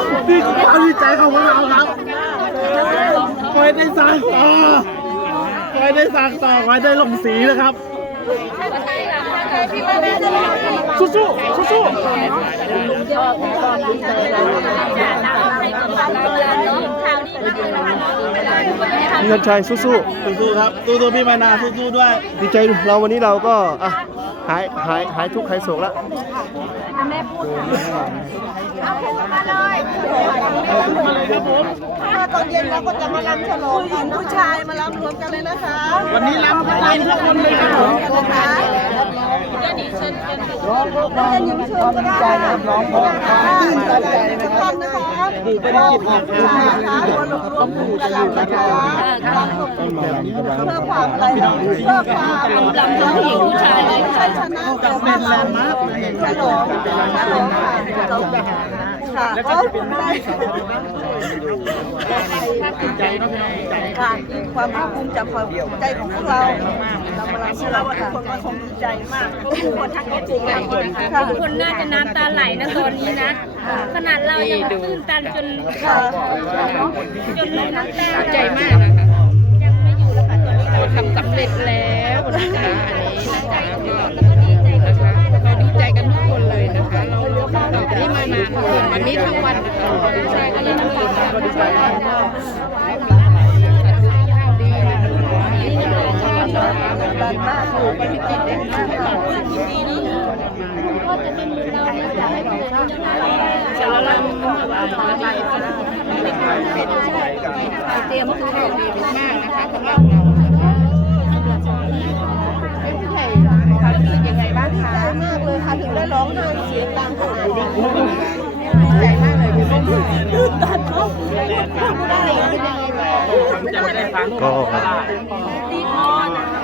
ที่เรามาลำนี่คือความดีใจของพวกเราครับคอยได้สร้างต่อคอยได้สร้างต่อคอยได้ลงสีนะครับ สู้สู้สู้สู้พี่ชันชัยสู้สู้สู้ๆครับสู้ๆพี่มานาสู้ๆด้วย ดีใจเราวันนี้เราก็อะ หายหายหายทุกข์หายโศกแล้วตอนเย็นเราก็จะมาลำฉลองผู้หญิงผู้ชายมาลำรวมกันเลยนะคะ วันนี้รับพลังทุกคนเลยครับผมนะคะแล้วจะหญิงเชิญก็ได้น้องพ่อตื่นใจทุกท่านนะคะก็ผู้ชายนะคะมารวมรวม กลุ่มกันลำนะคะเพื่อความอะไรเพื่อความลำผู้หญิงผู้ชายไม่ใช่ชนะแต่ว่าเราฉลองฉลองค่ะฉลองค่ะก็ได้ใจเนาะใจค่ะความภาคภูมิใจความใจของพวกเราเรามาลำเชื่อว่าทุกคนก็คงดีใจมากทุกคนทั้งเอฟซีทุกคนน่าจะน้ำตาไหลนะตอนนี้นะ ขนาดเรายังตื้นตันจนค่ะจนน้ำตาใจมากนะคะยังไม่อยู่แล้วค่ะตอนนี้เราทำสำเร็จแล้วนะคะอันนี้นะคะแล้วก็ดีใจกับชาวบ้านนะคะดีใจกันทุกคนเลยนะคะ เราเราจะได้มานานวันนี้ทั้งวันนะคะดีใจกันเลยนะคะดีใจมากดีนะคะดันมากถูกไปติดเด็กมากค่ะก็จะเป็นมือเราเนี่ยอยากให้เป็นเจ้าหน้าที่สารลัง เตรียมคือของดีมากนะคะสำหรับเราเป็นผู้ใหญ่ความรู้สึกยังไงบ้างคะดีใจมากเลยค่ะถึงได้ร้องไห้เสียงดังขนาดนี้ดีใจมากเลยคุณตื่นตันเนาะพูดไม่ได้เป็นยังไงบ้างจะไม่ได้ฟังก็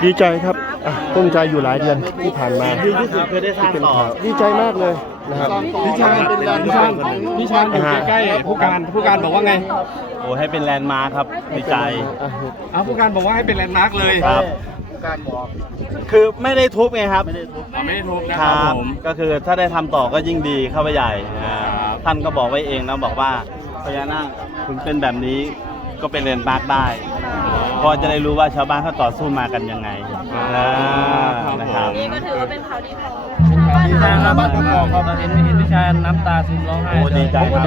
ดีใจครับอะต้นใจอยู่หลายเดือนที่ผ่านมาดีที่สุดคือได้สร้างเป็นต่อข่าวดีใจมากเลยนะครับพี่ชานพี่ชานพี่ชานอยู่ใกล้ๆผู้การผู้การบอกว่าไงโอ้ให้เป็นแลนด์มาร์คครับดีใจอะอ้าวผู้การบอกว่าให้เป็นแลนด์มาร์กเลยครับคือไม่ได้ทุบไงครับอ๋อไม่ได้ทุบนะคครัรับบผมก็คือถ้าได้ทำต่อก็ยิ่งดีเข้าไปใหญ่อ่าท่านก็บอกไว้เองนะบอกว่าพญานาคถึงเป็นแบบนี้ก็เป็นแลนด์มาร์คได้ เพราะจะได้รู้ว่าชาวบ้านเขาต่อสู้มากันยังไงอ่านะครับ นี่ก็ถือว่าเป็นข่าวดีของพี่ชานครับบ้านกอกครับเห็นเห็นพี่ชายน้ำตาซึมร้องไห้โอ้ดีใจครับ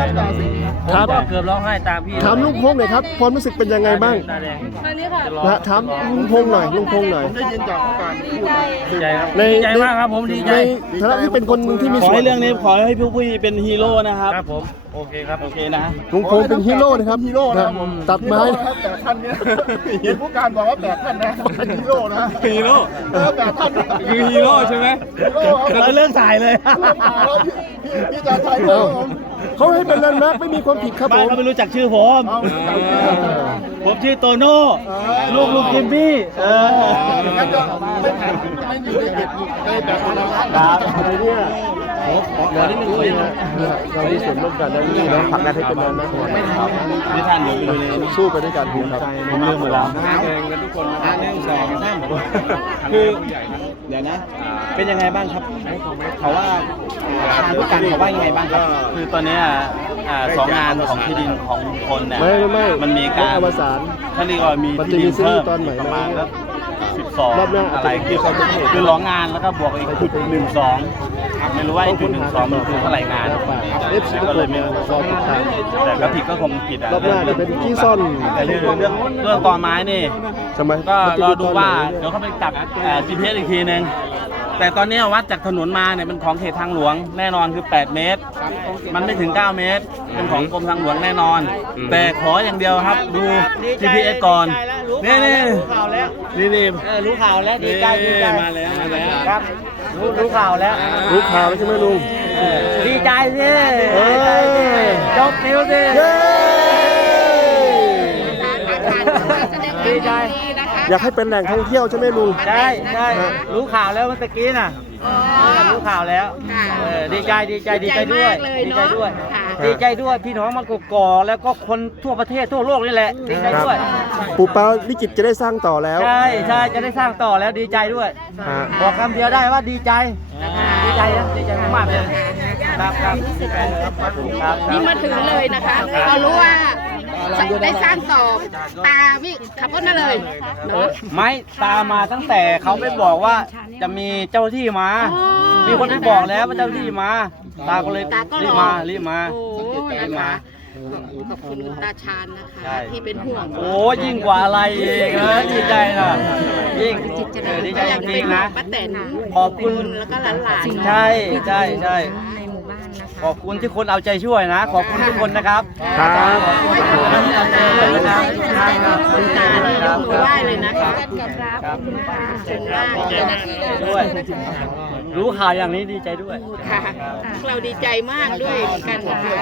ครับ ผมก็เกือบร้องไห้ตามพี่ถามลุงพงษ์หน่อยครับความรู้สึกเป็นยังไงบ้างตาแดงนะถามลุงพงษ์หน่อยลุงพงษ์หน่อยไดีใจครับใน ดีใจมากครับผมดีใจในฐานะที่เป็นคนที่มีขอส่วให้น เรื่องนี้ขอให้พี่ผู้เป็นฮีโร่นะครับ ครับผมโอเคครับ โอเคนะลุงพงษ์เป็นฮีโร่นะครับฮีโร่นะครับตัดไม้แต่ท่านเนี้ยเห็นผู้การบอกว่าแต่ท่านนะเป็นฮีโร่นะฮีโร่ เออแต่ท่านคือฮีโร่ใช่ไหมเราเรื่องถ่ายเลยพี่จาชัยเอ้าเขาให้เป็นแลนด์มาร์คไม่มีความผิดครับผบ้านม เขาไม่รู้จักชื่อผมผมชื่อโตโน่ ลูกลูกคิมบี้เออ งั้นจะไม่ไม่อยู่ในเขตในแบบนั้นครับอะไรเนี่ย ขอนิดนึงนะเรามีส่วนร่วมกันแล้วนี่เราผลักดันให้เป็นแลนด์มาร์คนี่ท่านเดี๋ยวไปดูในสู้ไปด้วยกันครับผมลืมหมดแล้วแดงกันทุกคนนะหนึ่งสองสามคือเดี๋ยวนะ เป็นยังไงบ้างครับเขาว่าทางผู้การเขาว่ายังไงบ้างครับคือตอนเนี้ยอ่าสองงานของที่ดินของลุงพลเนี่ยไม่ไม่ไม่มันมีการอวสานเขาเรียกว่ามีมันจะที่มีดินซีรีเพิ่ส์มตอนใหม่ประมาณนะสัก สิบสองรอบหน้าอะไรคืออาจจะมีคือร้องงานแล้วก็บวกอีกจุดหนึ่งสองไม่รู้ว่าอีกจุดหนึ่งสองมันคือเท่าไหร่งานเอฟซีก็เลยไม่รู้รอติดตามแต่ก็ผิดก็คงผิดอะรอบหน้าจะเป็นขี้ซ่อนแต่เรื่องเรื่องเรื่องตอไม้นี่สมัยก็มันจะรอมีดูตอนว่าไหนเดี๋ยวเขาไปจับเอ่อ GPS อีกทีนึง แต่ตอนนี้วัดจากถนนมาเนี่ยเป็นของเขตทางหลวงแน่นอนคือ 8 เมตร มันไม่ถึง 9 เมตร เป็นของกรมทางหลวงแน่นอนแต่ขออย่างเดียวครับดู GPS ก่อน นี่นี่ข่าวแล้วนี่นี่รู้ข่าวแล้วดีใจดีใจมาแล้วมาแล้วครับรู้รู้ข่าวแล้ว รู้ข่าวแล้วใช่ไหมลุง ดีใจสิเออจบนิ้วสิเย้ดีใจ อยากให้เป็นแหล่งท่องเที่ยวใช่ไหมลุง ใช่ใช่รู้ข่าวแล้วเมื่อกี้น่ะรู้ข่าวแล้วเออดีใจดีใจดีใจด้วย ดีใจด้วยดีใจด้วยพี่น้องมากกอกแล้วก็คนทั่วประเทศทั่วโลกนี่แหละดีใจด้วย ปู่เปาลิกิตจะได้สร้างต่อแล้วใช่ใช่จะได้สร้างต่อแล้วดีใจด้วย ฮะ บอกคำเดียวได้ว่าดีใจ ดีใจนะดีใจมากๆเลยญครับครับครับครับ นี่มาถึงเลยนะคะพอรู้ว่า ได้สร้างต่อตาวิ่งขับรถมาเลยเนาะไม่ตามมาตั้งแต่เขาไปบอกว่าจะมีเจ้าที่มาอ๋อมีคนไปบอกแล้วว่าเจ้าที่มา ตาก็เลยตาก็รอรีบมารีบมาโอ้รีบนะมาคะขอบคุณคุณตาชาญนะใช่คะ ที่เป็นห่วงโอ้ยิ่งกว่าอะไรอีกนะดีใจนะยิ่งเออดีใจก็จยังริเป็งนๆนะป้าแตนขอบคุณแล้วก็หลานๆใช่ใช่ใช่ ขอบคุณที่คนเอาใจช่วยนะ ขอบคุณทุกคนนะครับครับขอบคุณทุกคนที่เอาใจช่วยนะครับครับคุณตาเลยยกมือไหว้เลยนะคะครับขอบคุณมากเลยนะคะด้วยรู้ข่าวอย่างนี้ดีใจด้วยค่ะพวกเราดีใจมากด้วยเหมือนกันนะคะ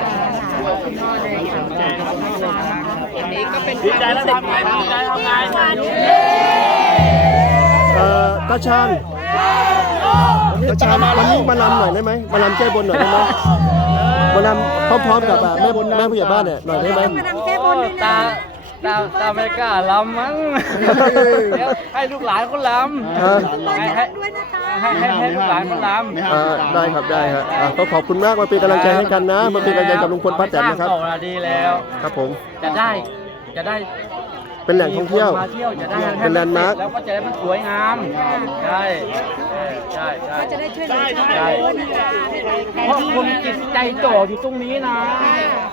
อันนี้ก็เป็นดีใจแล้วทำไงดีใจทำไงเอ่อตาชาญตาชาญวันนี้มาลำหน่อยได้ไหมมาลำแก้บนหน่อยได้ไหม มาลำพร้อมๆกับอะแม่แม่ผู้ใหญ่บ้านเนี่ยหน่อยได้ไหมตาตาตาไม่กล้าลำมั้งเดี๋ยวให้ลูกหลานเขาลฮะำให้ให้ให้ให้ให้ลูกหลานเขาลำอ่าได้ครับได้ครับอะก็ขอบคุณมากมาเป็นกำลังใจให้กันนะมาเป็นกำลังใจกับลุงพลป้าแตนนะครับสร้างต่อดีแล้ว ครับผม จะได้จะได้ เป็นแหล่งท่องเที่ยวมีคนมาเที่ยวจะได้เป็นแลนด์มาร์ค แล้วก็จะได้มันสวยงามใช่เออใช่ใช่จะได้ช่วยใช่เพราะคนจิตใจจ่ออยู่ตรงนี้นะ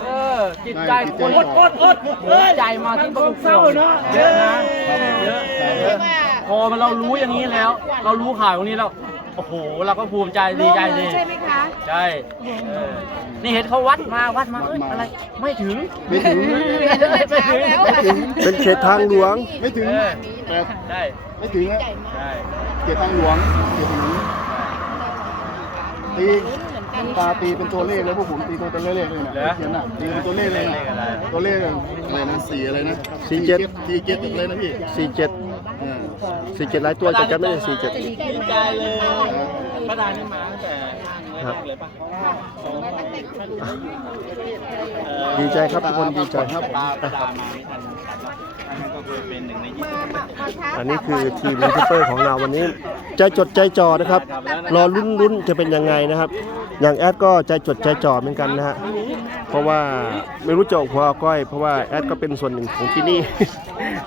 เออ จิตใจคนอดอดอดใจมาที่บ้านเศร้าเนาะเยอะนะเยอะเยอะพอมันเรารู้อย่างนี้แล้ว เรารู้ข่าวอย่างนี้แล้ว โอ้โหเราก็ภูมิใจดีใจดีใช่ไหมคะใช่เออนี่เห็นเขาวัดมาวัดมาเอ้ยอะไรไม่ถึงไม่ถึง ไม่ถึงเป็นเขตทางหลวง ไม่ถึงเออแต่ใช่ไม่ถึงอะใช่เกียรติทางหลวงเกียรติหลวงตีตาตีเป็นตัวเลขเลยพวกผมตีตัวเลขเลยเนี่ยเขียนน่ะตีเป็นตัวเลขเลยนะตัวเลขอะไรนะสี่อะไรนะสี่เจ็ดสี่เจ็ดอะไรนะพี่สี่เจ็ดเออ สี่เจ็ดหลายตัวจะจำไม่ได้สี่เจ็ด ดีใจเลยป้าดานี่มาตั้งแต่ครับเลยปะดีใจครับทุกคนดีใจครับ ป้าป้าดามาไม่ทันนั่นก็คือเป็นหนึ่งในยี่สิบอันนี้คือทีมยูทูบเบอร์ของเราวันนี้ ใจจดใจจ่อนะครับ รอลุ้นลุ้นจะเป็นยังไงนะครับ อย่างแอดก็ใจจดใจจ่อเหมือนกันนะฮะเพ ราะว่าไม่รู้จะออกหัวก้อย เพราะว่าแอดก็เป็นส่วนหนึ่งของที่นี่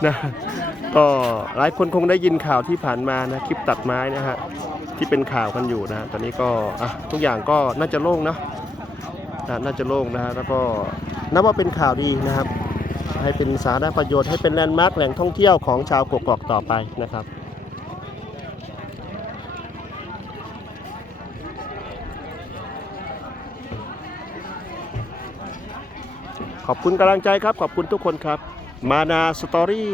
นะก็หลายคนคงได้ยินข่าวที่ผ่านมานะคลิปตัดไม้นะฮะที่เป็นข่าวกันอยู่นะตอนนี้ก็อะทุกอย่างก็น่าจะโล่งนะนะน่าจะโล่งนะฮะแล้วก็นับว่าเป็นข่าวดีนะครับ ให้เป็นสารณประโยชน์ให้เป็นแลนด์มาร์คแหล่งท่องเที่ยวของชาวกกอกต่อไปนะครับ ขอบคุณกำลังใจครับ ขอบคุณทุกคนครับ มานาสตอรี่